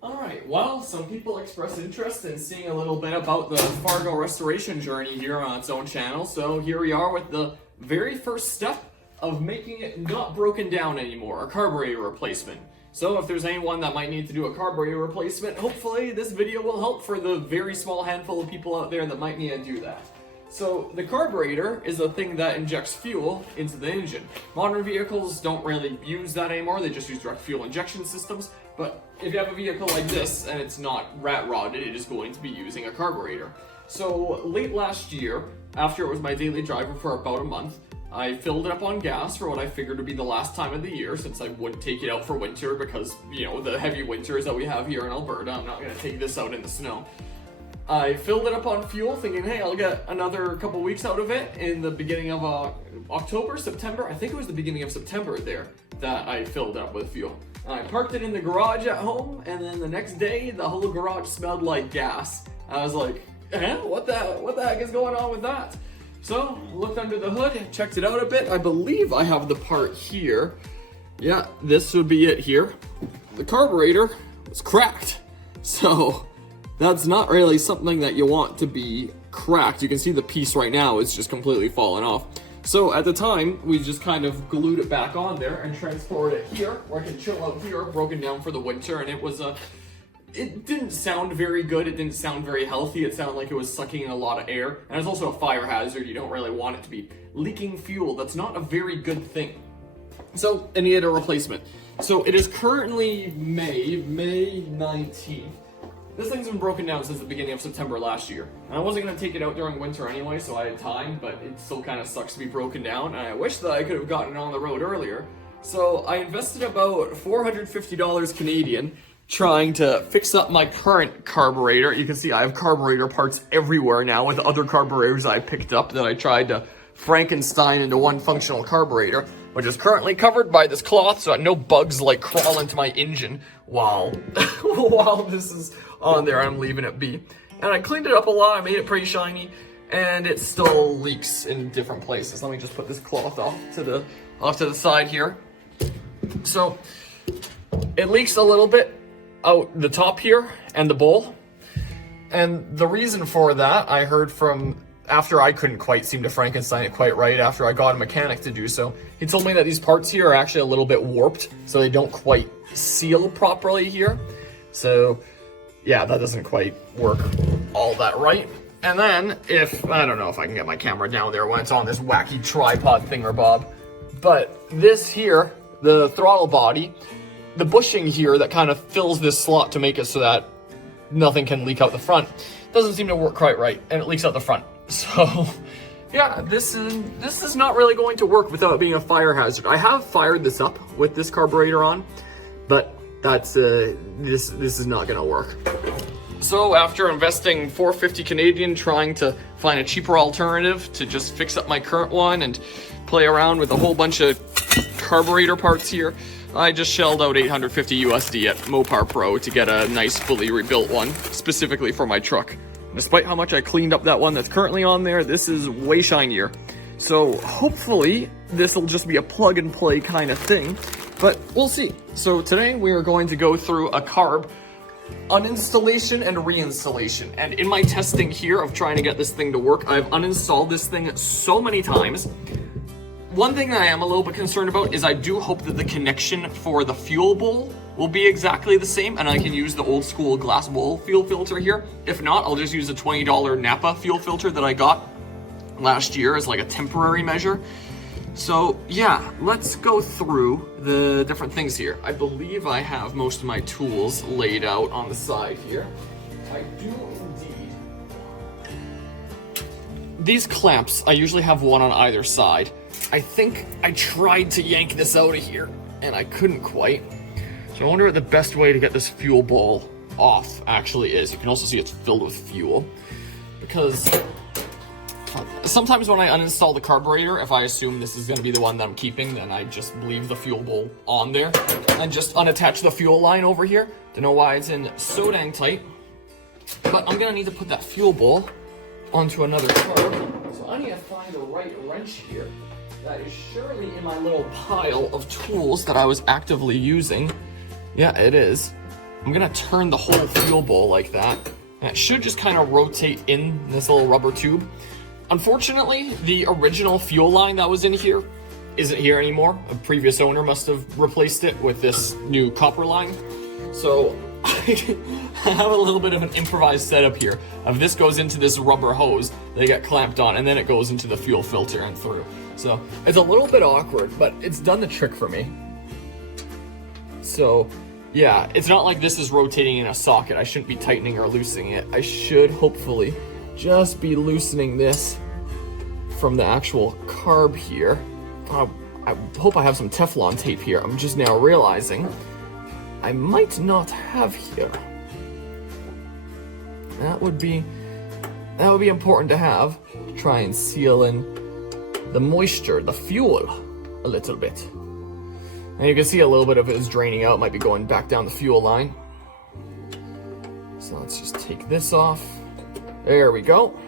Alright, well, some people expressed interest in seeing a little bit about the Fargo restoration journey here on its own channel, so here we are with the very first step of making it not broken down anymore, a carburetor replacement. So if there's anyone that might need to do a carburetor replacement, hopefully this video will help for the very small handful of people out there that might need to do that. So the carburetor is a thing that injects fuel into the engine. Modern vehicles don't really use that anymore, they just use direct fuel injection systems. But if you have a vehicle like this and it's not rat rodded, it is going to be using a carburetor. So late last year, after it was my daily driver for about a month, I filled it up on gas for what I figured would be the last time of the year, since I wouldn't take it out for winter because, you know, the heavy winters that we have here in Alberta, I'm not going to take this out in the snow. I filled it up on fuel thinking, hey, I'll get another couple weeks out of it in the beginning of October, September. I think it was the beginning of September there that I filled it up with fuel. I parked it in the garage at home, and then the next day, the whole garage smelled like gas. I was like, what the heck is going on with that? So, looked under the hood, checked it out a bit. I believe I have the part here. Yeah, this would be it here. The carburetor was cracked. So, that's not really something that you want to be cracked. You can see the piece right now is just completely fallen off. So at the time, we just kind of glued it back on there and transported it here, where I can chill out here, broken down for the winter, and it was it didn't sound very good, it didn't sound very healthy, it sounded like it was sucking in a lot of air, and it's also a fire hazard, you don't really want it to be leaking fuel, that's not a very good thing. So, it needed a replacement. So it is currently May 19th. This thing's been broken down since the beginning of September last year. And I wasn't going to take it out during winter anyway, so I had time, but it still kind of sucks to be broken down, and I wish that I could have gotten it on the road earlier. So I invested about $450 Canadian trying to fix up my current carburetor. You can see I have carburetor parts everywhere now with other carburetors I picked up that I tried to Frankenstein into one functional carburetor, which is currently covered by this cloth so that no bugs like crawl into my engine while this is on there. I'm leaving it be. And I cleaned it up a lot, I made it pretty shiny, and it still leaks in different places. Let me just put this cloth off to the side here. So it leaks a little bit out the top here and the bowl. And the reason for that, I heard from after I couldn't quite seem to Frankenstein it quite right after I got a mechanic to do so. He told me that these parts here are actually a little bit warped, so they don't quite seal properly here. So yeah, that doesn't quite work all that right. And then I don't know if I can get my camera down there when it's on this wacky tripod thingamabob, but this here, the throttle body, the bushing here that kind of fills this slot to make it so that nothing can leak out the front, doesn't seem to work quite right, and it leaks out the front. So yeah, this is not really going to work without it being a fire hazard. I have fired this up with this carburetor on, but that's this is not gonna work. So after investing $450 Canadian trying to find a cheaper alternative to just fix up my current one and play around with a whole bunch of carburetor parts here, I just shelled out $850 USD at Mopar Pro to get a nice fully rebuilt one specifically for my truck. Despite how much I cleaned up that one that's currently on there, this is way shinier. So hopefully this will just be a plug and play kind of thing, but we'll see. So today we are going to go through a carb uninstallation and reinstallation. And in my testing here of trying to get this thing to work, I've uninstalled this thing so many times. One thing that I am a little bit concerned about is I do hope that the connection for the fuel bowl will be exactly the same and I can use the old school glass bowl fuel filter here. If not, I'll just use a $20 Napa fuel filter that I got last year as like a temporary measure. So yeah, let's go through the different things here. I believe I have most of my tools laid out on the side here. I do indeed. These clamps, I usually have one on either side. I think I tried to yank this out of here and I couldn't quite. So I wonder what the best way to get this fuel bowl off actually is. You can also see it's filled with fuel. Because sometimes when I uninstall the carburetor, if I assume this is going to be the one that I'm keeping, then I just leave the fuel bowl on there and just unattach the fuel line over here. Don't know why it's in so dang tight. But I'm going to need to put that fuel bowl onto another carb. So I need to find the right wrench here. That is surely in my little pile of tools that I was actively using. Yeah, it is. I'm gonna turn the whole fuel bowl like that. And it should just kind of rotate in this little rubber tube. Unfortunately, the original fuel line that was in here isn't here anymore. A previous owner must have replaced it with this new copper line. So I have a little bit of an improvised setup here of this goes into this rubber hose that get clamped on, and then it goes into the fuel filter and through. So it's a little bit awkward, but it's done the trick for me. So yeah, it's not like this is rotating in a socket. I shouldn't be tightening or loosening it. I should hopefully just be loosening this from the actual carb here. I hope I have some Teflon tape here. I'm just now realizing I might not have here. That would be important to have to try and seal in the moisture, the fuel, a little bit. And you can see a little bit of it is draining out, might be going back down the fuel line. So let's just take this off. There we go.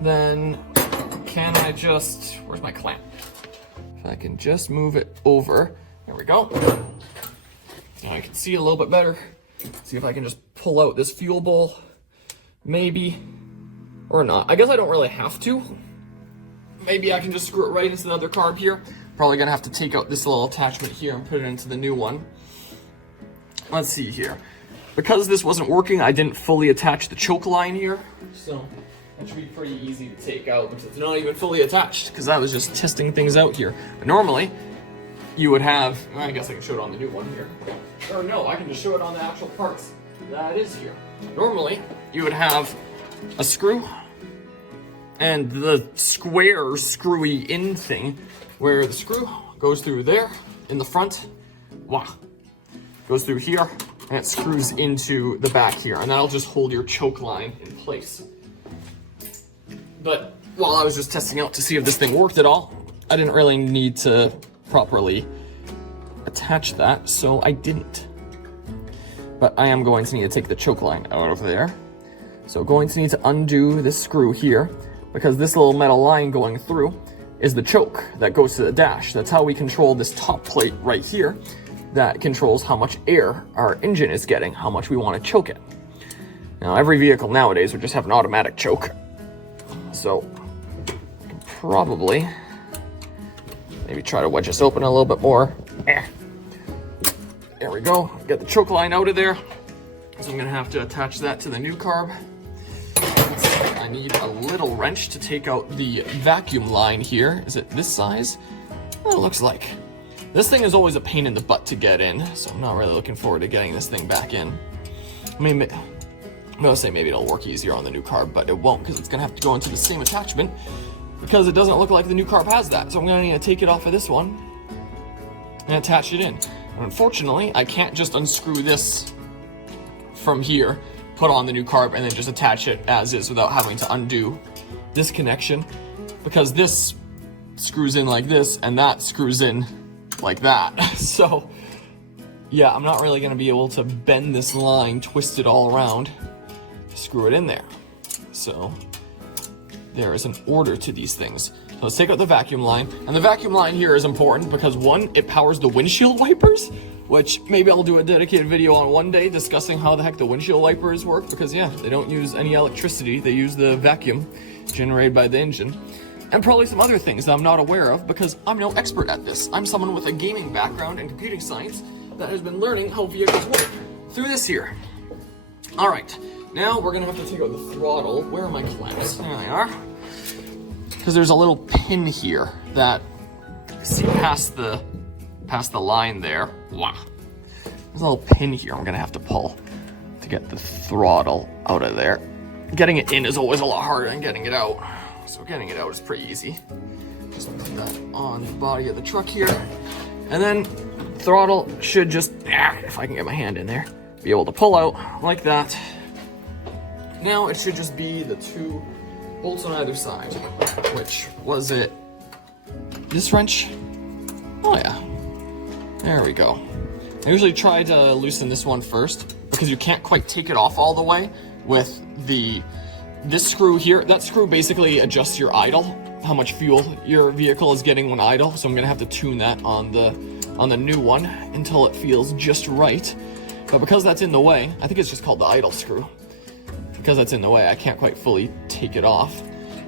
Then can I just, where's my clamp? If I can just move it over, there we go. Now I can see a little bit better. See if I can just pull out this fuel bowl, maybe, or not. I guess I don't really have to. Maybe I can just screw it right into the other carb here. Probably gonna have to take out this little attachment here and put it into the new one. Let's see here. Because this wasn't working, I didn't fully attach the choke line here. So that should be pretty easy to take out because it's not even fully attached because I was just testing things out here. But normally, you would have, I guess I can show it on the new one here. Or no, I can just show it on the actual parts that is here. Normally, you would have a screw and the square screwy in thing where the screw goes through there in the front, goes through here, and it screws into the back here, and that'll just hold your choke line in place. But while I was just testing out to see if this thing worked at all, I didn't really need to properly attach that, so I didn't. But I am going to need to take the choke line out of there. So going to need to undo this screw here, because this little metal line going through is the choke that goes to the dash. That's how we control this top plate right here that controls how much air our engine is getting, how much we want to choke it. Now every vehicle nowadays would just have an automatic choke. So probably maybe try to wedge this open a little bit more. There we go, get the choke line out of there. So I'm gonna have to attach that to the new carb. I need a little wrench to take out the vacuum line here. Is it this size? Oh, it looks like. This thing is always a pain in the butt to get in, so I'm not really looking forward to getting this thing back in. I mean, I'm gonna say maybe it'll work easier on the new carb, but it won't because it's gonna have to go into the same attachment because it doesn't look like the new carb has that. So I'm gonna need to take it off of this one and attach it in. And unfortunately, I can't just unscrew this from here, put on the new carb, and then just attach it as is without having to undo this connection, because this screws in like this and that screws in like that. So yeah, I'm not really gonna be able to bend this line, twist it all around, screw it in there. So there is an order to these things. So let's take out the vacuum line, and the vacuum line here is important because one, it powers the windshield wipers, which maybe I'll do a dedicated video on one day discussing how the heck the windshield wipers work, because yeah, they don't use any electricity, they use the vacuum generated by the engine. And probably some other things that I'm not aware of because I'm no expert at this. I'm someone with a gaming background in computing science that has been learning how vehicles work through this here. All right, now we're gonna have to take out the throttle. Where are my clamps? There they are. Because there's a little pin here that, see past the line there. Wow. There's a little pin here I'm gonna have to pull to get the throttle out of there. Getting it in is always a lot harder than getting it out. So getting it out is pretty easy. Just put that on the body of the truck here. And then throttle should just, if I can get my hand in there, be able to pull out like that. Now it should just be the two bolts on either side. Which, was it this wrench? Oh yeah, there we go. I usually try to loosen this one first because you can't quite take it off all the way with this screw here. That screw basically adjusts your idle, how much fuel your vehicle is getting when idle. So I'm gonna have to tune that on the new one until it feels just right. But because that's in the way, I think it's just called the idle screw. Because that's in the way, I can't quite fully take it off.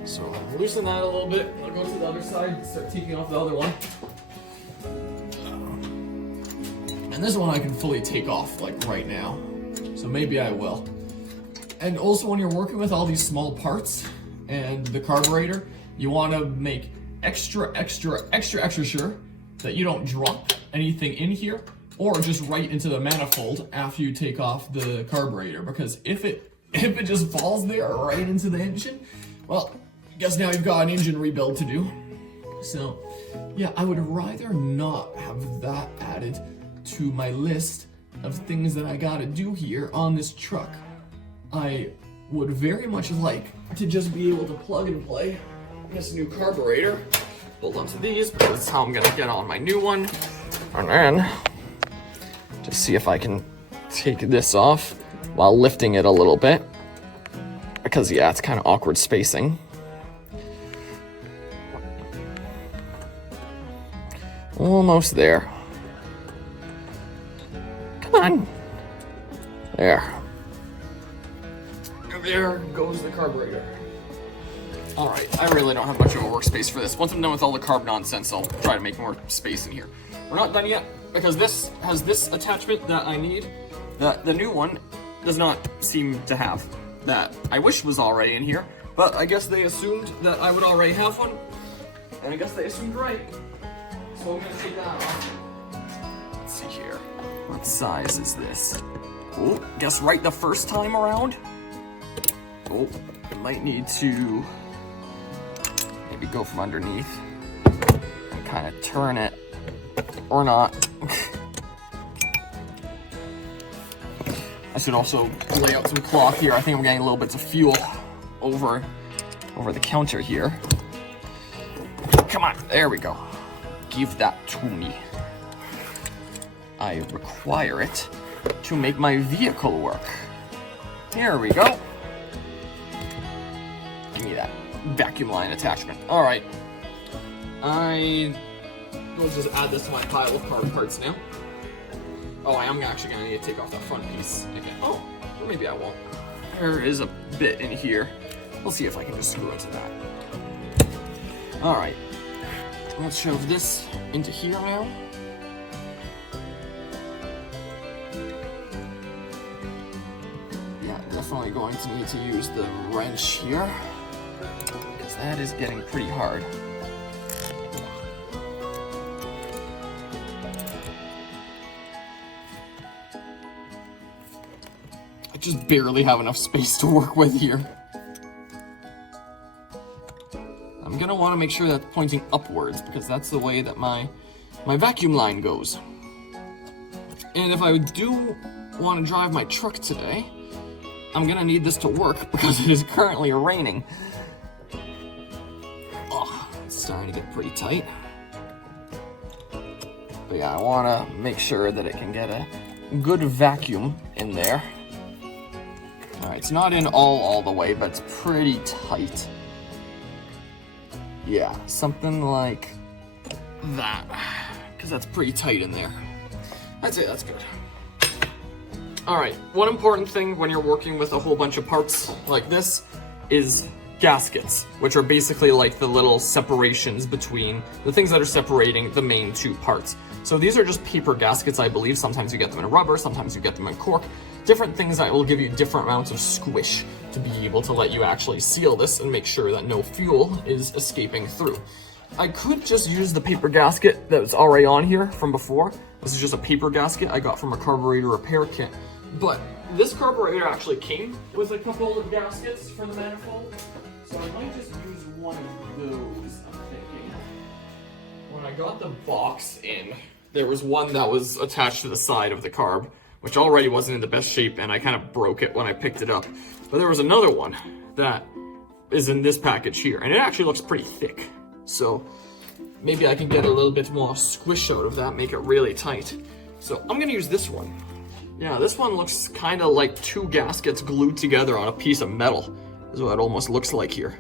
So I'll loosen that a little bit. I'll go to the other side and start taking off the other one. And this one I can fully take off like right now. So maybe I will. And also when you're working with all these small parts and the carburetor, you want to make extra sure that you don't drop anything in here or just right into the manifold after you take off the carburetor, because if it just falls there right into the engine, well, I guess now you've got an engine rebuild to do. So yeah, I would rather not have that added to my list of things that I gotta do here on this truck. I would very much like to just be able to plug and play this new carburetor, bolt onto these, because that's how I'm gonna get on my new one, and then just see if I can take this off while lifting it a little bit, because yeah, it's kind of awkward spacing. Almost there. Come on. There. And there goes the carburetor. Alright, I really don't have much of a workspace for this. Once I'm done with all the carb nonsense, I'll try to make more space in here. We're not done yet, because this has this attachment that I need that the new one does not seem to have, that I wish was already in here, but I guess they assumed that I would already have one, and I guess they assumed right. So I'm gonna take that off. Let's see here. What size is this? Oh, guess right the first time around? Oh, I might need to maybe go from underneath and kind of turn it, or not. I should also lay out some cloth here. I think I'm getting little bits of fuel over the counter here. Come on, there we go. Give that to me. I require it to make my vehicle work. Here we go. Give me that vacuum line attachment. All right. I will just add this to my pile of car parts now. Oh, I am actually gonna need to take off that front piece again. Oh, or maybe I won't. There is a bit in here. We'll see if I can just screw into that. All right. Let's shove this into here now. Yeah, definitely going to need to use the wrench here, because that is getting pretty hard. I just barely have enough space to work with here. I'm gonna want to make sure that's pointing upwards, because that's the way that my vacuum line goes. And if I do want to drive my truck today, I'm gonna need this to work, because it is currently raining. Oh, it's starting to get pretty tight. But yeah, I want to make sure that it can get a good vacuum in there. Alright, it's not in all the way, but it's pretty tight. Yeah, something like that, because that's pretty tight in there. That's it, that's good. Alright, one important thing when you're working with a whole bunch of parts like this is gaskets, which are basically like the little separations between the things that are separating the main two parts. So these are just paper gaskets, I believe. Sometimes you get them in rubber, sometimes you get them in cork. Different things that will give you different amounts of squish to be able to let you actually seal this and make sure that no fuel is escaping through. I could just use the paper gasket that was already on here from before. This is just a paper gasket I got from a carburetor repair kit. But this carburetor actually came with a couple of gaskets for the manifold, so I might just use one of those, I'm thinking. When I got the box in, there was one that was attached to the side of the carb, which already wasn't in the best shape, and I kind of broke it when I picked it up. But there was another one that is in this package here, and it actually looks pretty thick. So maybe I can get a little bit more squish out of that, make it really tight. So I'm gonna use this one. Yeah, this one looks kind of like two gaskets glued together on a piece of metal, is what it almost looks like here.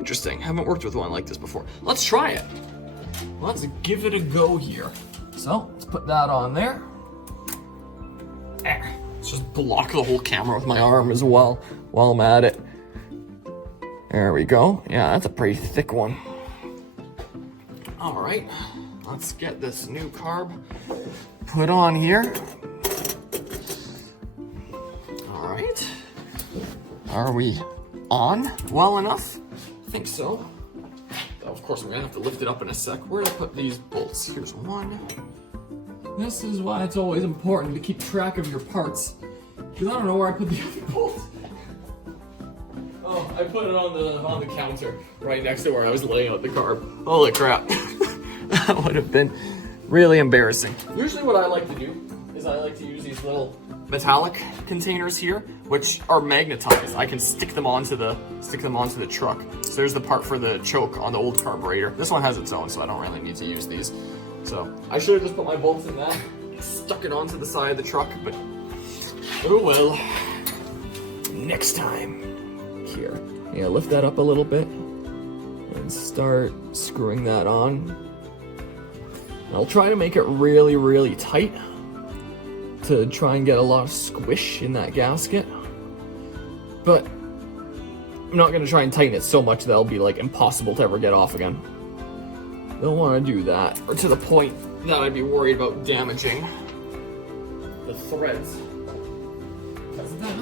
Interesting, haven't worked with one like this before. Let's try it. Let's give it a go here. So let's put that on there. Let's just block the whole camera with my arm as well while I'm at it. There we go. Yeah, that's a pretty thick one. All right, let's get this new carb put on here. All right. Are we on well enough? I think so. Of course, we're gonna have to lift it up in a sec. Where did I put these bolts? Here's one. This is why it's always important to keep track of your parts, because I don't know where I put the other bolt. Oh, I put it on the counter right next to where I was laying out the carb. Holy crap. That would have been really embarrassing. Usually what I like to do is I like to use these little metallic containers here, which are magnetized. I can stick them onto the truck. So there's the part for the choke on the old carburetor. This one has its own, so I don't really need to use these. So I should have just put my bolts in that, stuck it onto the side of the truck, but oh well. Next time. Here. Yeah, lift that up a little bit and start screwing that on. I'll try to make it really, really tight to try and get a lot of squish in that gasket. But I'm not going to try and tighten it so much that it'll be like impossible to ever get off again. Don't want to do that, or to the point that I'd be worried about damaging the threads. Because that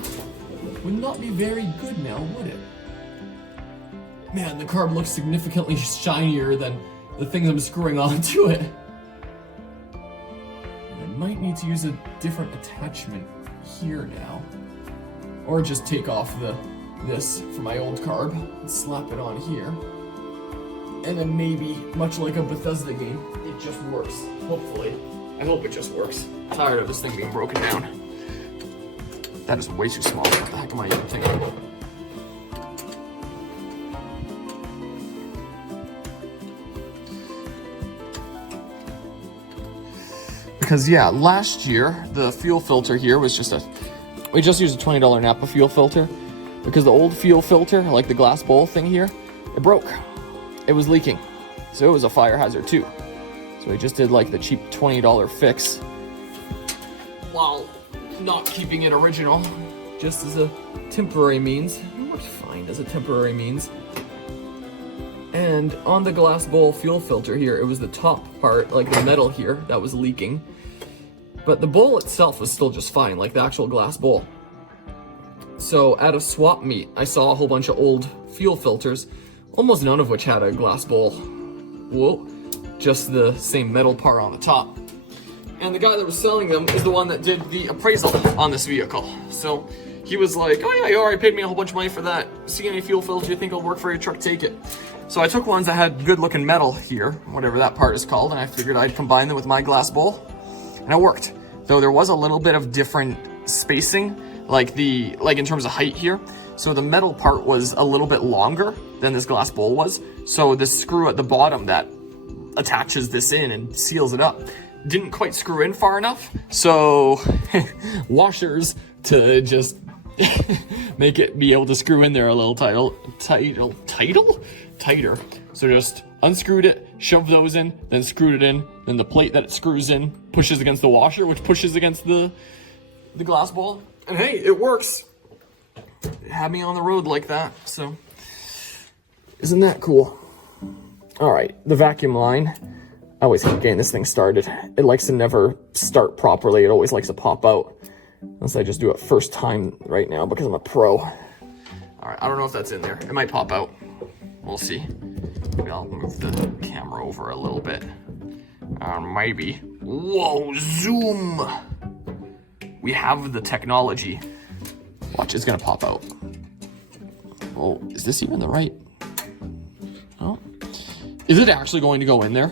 would not be very good now, would it? Man, the carb looks significantly shinier than the things I'm screwing onto it. I might need to use a different attachment here now. Or just take off this from my old carb and slap it on here. And then maybe, much like a Bethesda game, it just works. Hopefully. I hope it just works. I'm tired of this thing being broken down. That is way too small. What the heck am I even thinking? Because yeah, last year, the fuel filter here was we just used a $20 Napa fuel filter. Because the old fuel filter, like the glass bowl thing here, it broke. It was leaking. So it was a fire hazard too. So we just did like the cheap $20 fix while not keeping it original, just as a temporary means. It works fine as a temporary means. And on the glass bowl fuel filter here, it was the top part, like the metal here, that was leaking. But the bowl itself was still just fine, like the actual glass bowl. So at a swap meet, I saw a whole bunch of old fuel filters, almost none of which had a glass bowl. Whoa, just the same metal part on the top. And the guy that was selling them is the one that did the appraisal on this vehicle. So he was like, oh yeah, you already paid me a whole bunch of money for that. See any fuel filters you think will work for your truck, take it. So I took ones that had good looking metal here, whatever that part is called, and I figured I'd combine them with my glass bowl. And it worked. Though there was a little bit of different spacing, like in terms of height here. So the metal part was a little bit longer than this glass bowl was. So the screw at the bottom that attaches this in and seals it up didn't quite screw in far enough. So washers to just make it be able to screw in there a little tighter. So just unscrewed it, shoved those in, then screwed it in. Then the plate that it screws in pushes against the washer, which pushes against the glass bowl. And hey, it works. It had me on the road like that, so isn't that cool? All right, the vacuum line. I always hate getting this thing started. It likes to never start properly. It always likes to pop out. Unless I just do it first time right now because I'm a pro. All right, I don't know if that's in there. It might pop out. We'll see. Maybe I'll move the camera over a little bit. Maybe. Whoa, zoom. We have the technology. Watch, it's gonna pop out. Oh, is this even the right? Oh, is it actually going to go in there?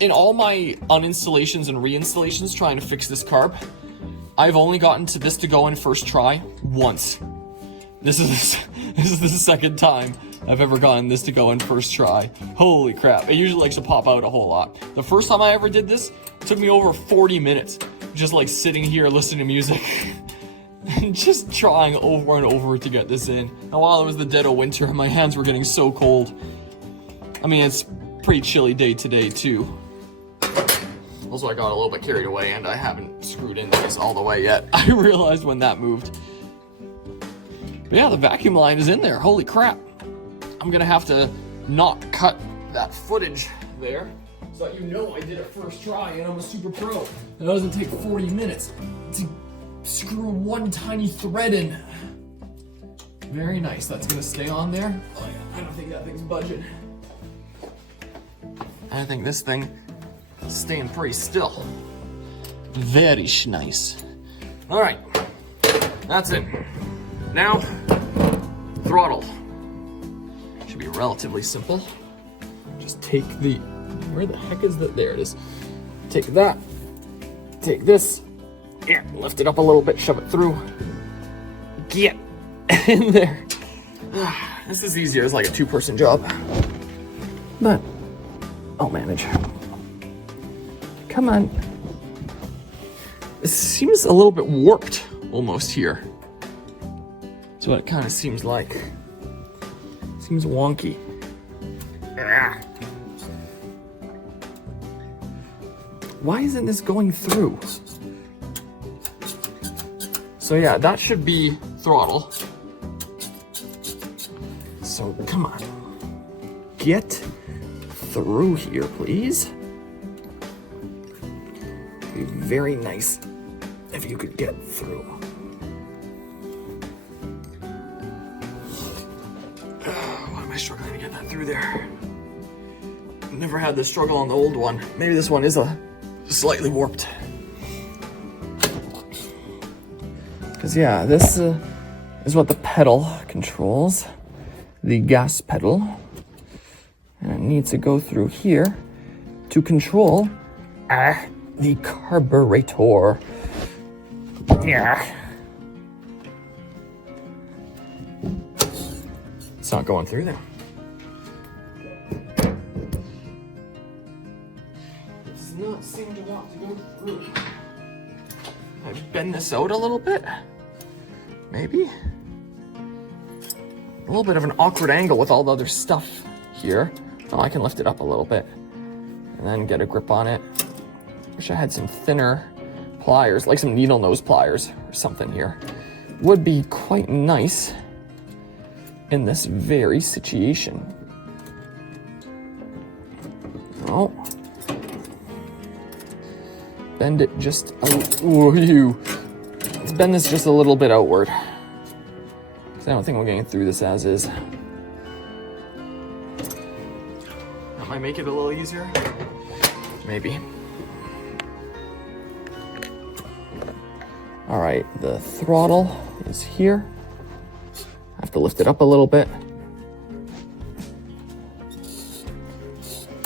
In all my uninstallations and reinstallations trying to fix this carb, I've only gotten to this to go in first try once. This is the second time I've ever gotten this to go in first try. Holy crap, it usually likes to pop out a whole lot. The first time I ever did this, it took me over 40 minutes, just like sitting here listening to music, and just trying over and over to get this in. And while it was the dead of winter, my hands were getting so cold. I mean, it's a pretty chilly day today too. Also, I got a little bit carried away and I haven't screwed in this all the way yet. I realized when that moved. But yeah, the vacuum line is in there. Holy crap. I'm gonna have to not cut that footage there so that you know I did it first try and I'm a super pro. It doesn't take 40 minutes to screw one tiny thread in. Very nice. That's gonna stay on there. Oh yeah, I don't think that thing's budging. I think this thing is staying pretty still. Very nice. All right, that's it. Now, throttle. Should be relatively simple. Just take the, where the heck is that? There it is. Take that, take this, yeah, lift it up a little bit, shove it through. Get in there. This is easier, it's like a two-person job. But I'll manage. Come on. It seems a little bit warped almost here. That's what it kind of seems like. Seems wonky. Why isn't this going through? So yeah, that should be throttle. So come on. Get through here, please. It'd be very nice if you could get through. Why am I struggling to get that through there? Never had this struggle on the old one. Maybe this one is a slightly warped. Because yeah, this is what the pedal controls. The gas pedal. And it needs to go through here to control the carburetor. Yeah. It's not going through there. It does not seem to want to go through. I bend this out a little bit. Maybe. A little bit of an awkward angle with all the other stuff here. Oh, I can lift it up a little bit and then get a grip on it. Wish I had some thinner pliers, like some needle nose pliers or something here. Would be quite nice in this very situation. Oh. Bend it just out. Ooh, let's bend this just a little bit outward. Because I don't think we're getting through this as is. That might make it a little easier. Maybe. All right, the throttle is here. I have to lift it up a little bit.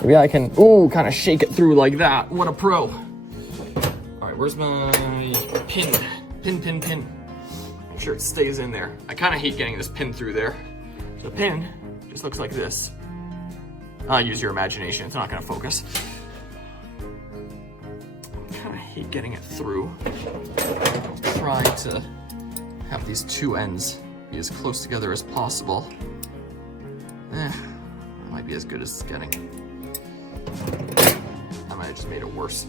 Maybe I can, ooh, kind of shake it through like that. What a pro. All right, where's my pin? Pin. I'm sure it stays in there. I kind of hate getting this pin through there. The pin just looks like this. Use your imagination, it's not gonna focus. I kind of hate getting it through. Try to have these two ends be as close together as possible. That might be as good as it's getting. I might have just made it worse.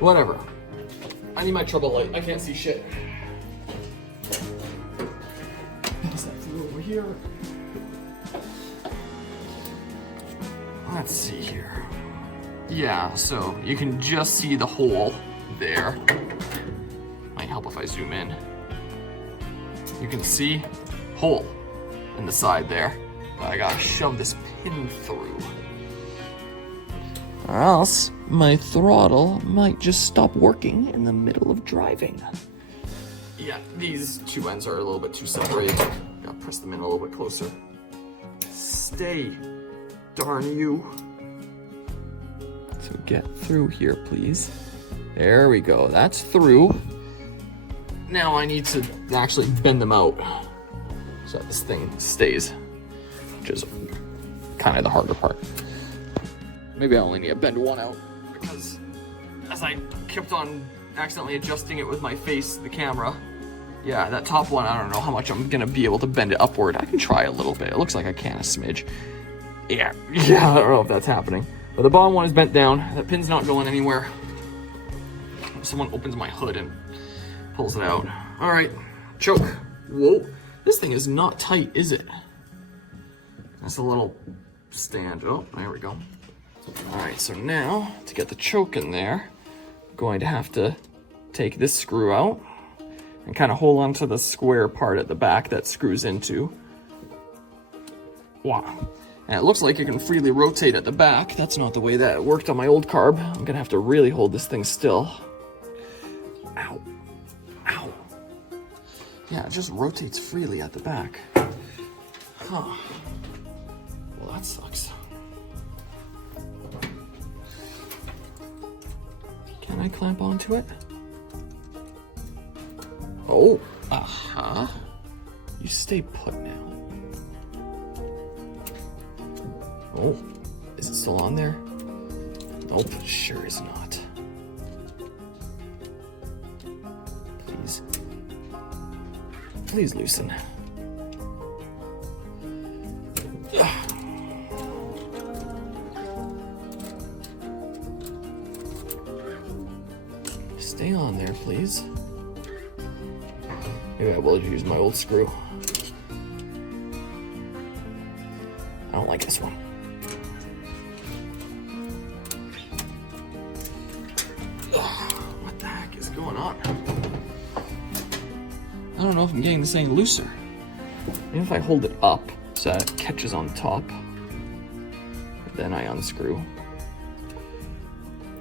Whatever. I need my trouble light. I can't see shit. Pass that through over here. Let's see here. Yeah, so you can just see the hole there. Might help if I zoom in. You can see hole in the side there. But I gotta shove this pin through. Or else my throttle might just stop working in the middle of driving. Yeah, these two ends are a little bit too separated. Gotta press them in a little bit closer. Stay, darn you. So get through here, please. There we go, that's through. Now I need to actually bend them out so that this thing stays, which is kind of the harder part. Maybe I only need to bend one out because as I kept on accidentally adjusting it with my face, the camera, yeah, that top one, I don't know how much I'm gonna be able to bend it upward. I can try a little bit. It looks like I can a smidge. Yeah, I don't know if that's happening. But the bottom one is bent down. That pin's not going anywhere. Someone opens my hood and pulls it out. All right, choke. Whoa, this thing is not tight, is it? That's a little stand. Oh, there we go. All right, so now to get the choke in there, I'm going to have to take this screw out and kind of hold on to the square part at the back that screws into. Wow. And it looks like you can freely rotate at the back. That's not the way that it worked on my old carb. I'm gonna have to really hold this thing still. Ow. Ow. Yeah, it just rotates freely at the back. Huh. Well, that sucks. Can I clamp onto it? Oh, uh-huh. You stay put now. Oh, is it still on there? Nope, sure is not. Please. Please loosen. Ugh. Stay on there, please. Maybe I will use my old screw. I don't like this one. What the heck is going on? I don't know if I'm getting this any looser. Maybe if I hold it up so that it catches on top, then I unscrew.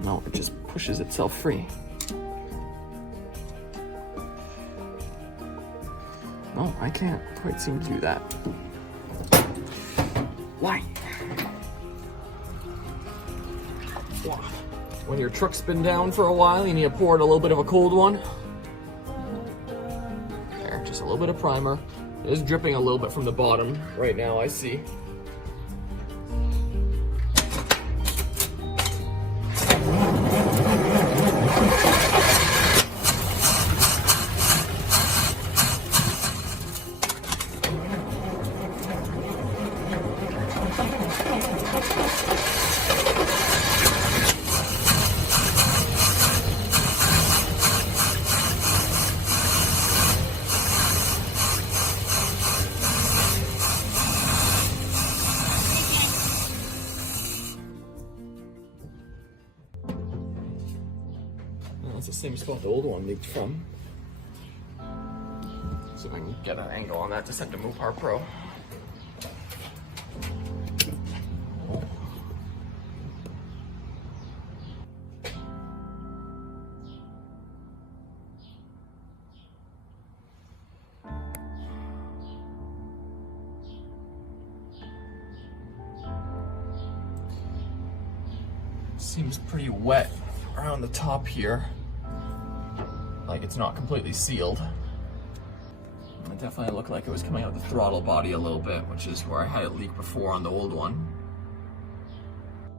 No, it just pushes itself free. No, I can't quite seem to do that. Why? When your truck's been down for a while, you need to pour it a little bit of a cold one. There, just a little bit of primer. It is dripping a little bit from the bottom right now, I see. That's the same spot the old one leaked from. See if I can get an angle on that to send to Mopar Pro. Seems pretty wet around the top here. Like it's not completely sealed. It definitely looked like it was coming out the throttle body a little bit, which is where I had it leak before on the old one.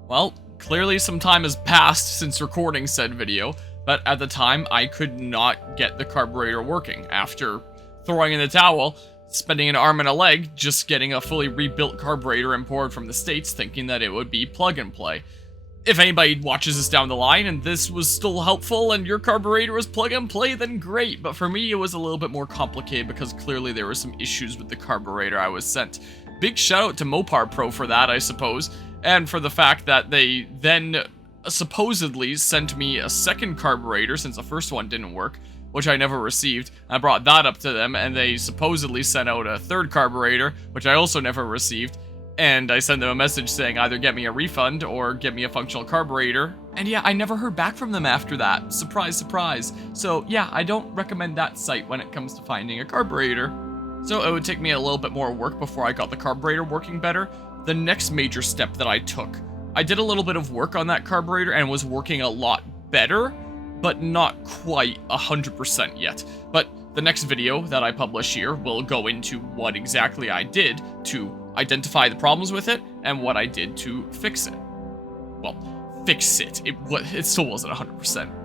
Well, clearly some time has passed since recording said video, but at the time I could not get the carburetor working. After throwing in the towel, spending an arm and a leg, just getting a fully rebuilt carburetor imported from the States, thinking that it would be plug and play. If anybody watches this down the line and this was still helpful and your carburetor was plug and play, then great. But for me, it was a little bit more complicated because clearly there were some issues with the carburetor I was sent. Big shout out to Mopar Pro for that, I suppose. And for the fact that they then supposedly sent me a second carburetor since the first one didn't work, which I never received. I brought that up to them and they supposedly sent out a third carburetor, which I also never received. And I sent them a message saying either get me a refund or get me a functional carburetor. And yeah, I never heard back from them after that. Surprise, surprise. So yeah, I don't recommend that site when it comes to finding a carburetor. So it would take me a little bit more work before I got the carburetor working better. The next major step that I took, I did a little bit of work on that carburetor and was working a lot better, but not quite 100% yet. But the next video that I publish here will go into what exactly I did to identify the problems with it and what I did to fix it. Well, fix it. It still wasn't 100%.